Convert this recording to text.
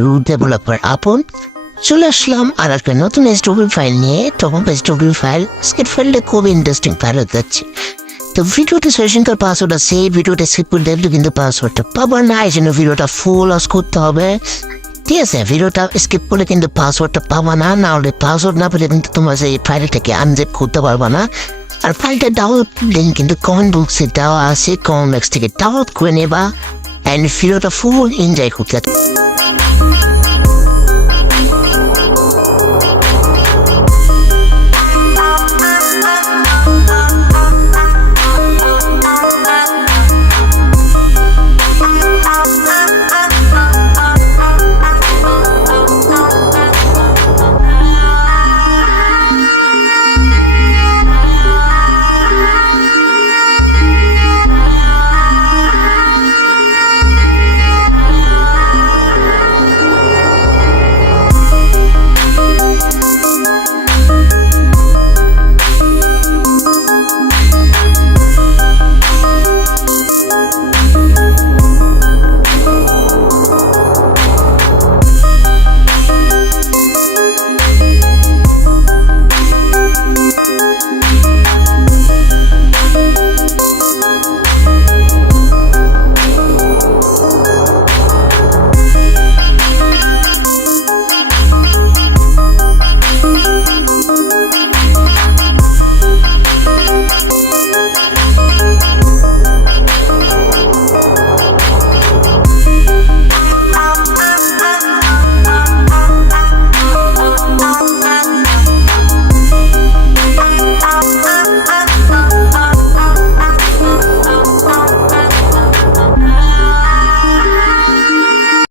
Two developer আপন চলে আসলাম আর একটা নতুন এসডব্লিউ ফাইল নিয়ে। তখন এসডব্লিউ ফাইল স্কেট ফাইলটা খুবই ইন্টারেস্টিং ফাইল যাচ্ছে। তো ভিডিওতে সেশনকার পাসওয়ার্ড আছে, ভিডিওটা স্কিপ করে দেখলে কিন্তু পাসওয়ার্ডটা পাবা না, এই জন্য ভিডিওটা ফুল অস করতে হবে। ঠিক আছে, ভিডিওটা স্কিপ করলে কিন্তু পাসওয়ার্ডটা পাবা না, না হলে পাসওয়ার্ড না পেলে কিন্তু তোমার সেই ফাইলটাকে আনজেপ করতে পারবা না। আর ফাইলটা ডাউনলোড লিঙ্ক কিন্তু কমেন্ট বক্সে দেওয়া আছে, কমেন্ট বক্স থেকে ডাউনলোড করে নেবা অ্যান্ড ভিডিওটা ফুল এনজয় করতে।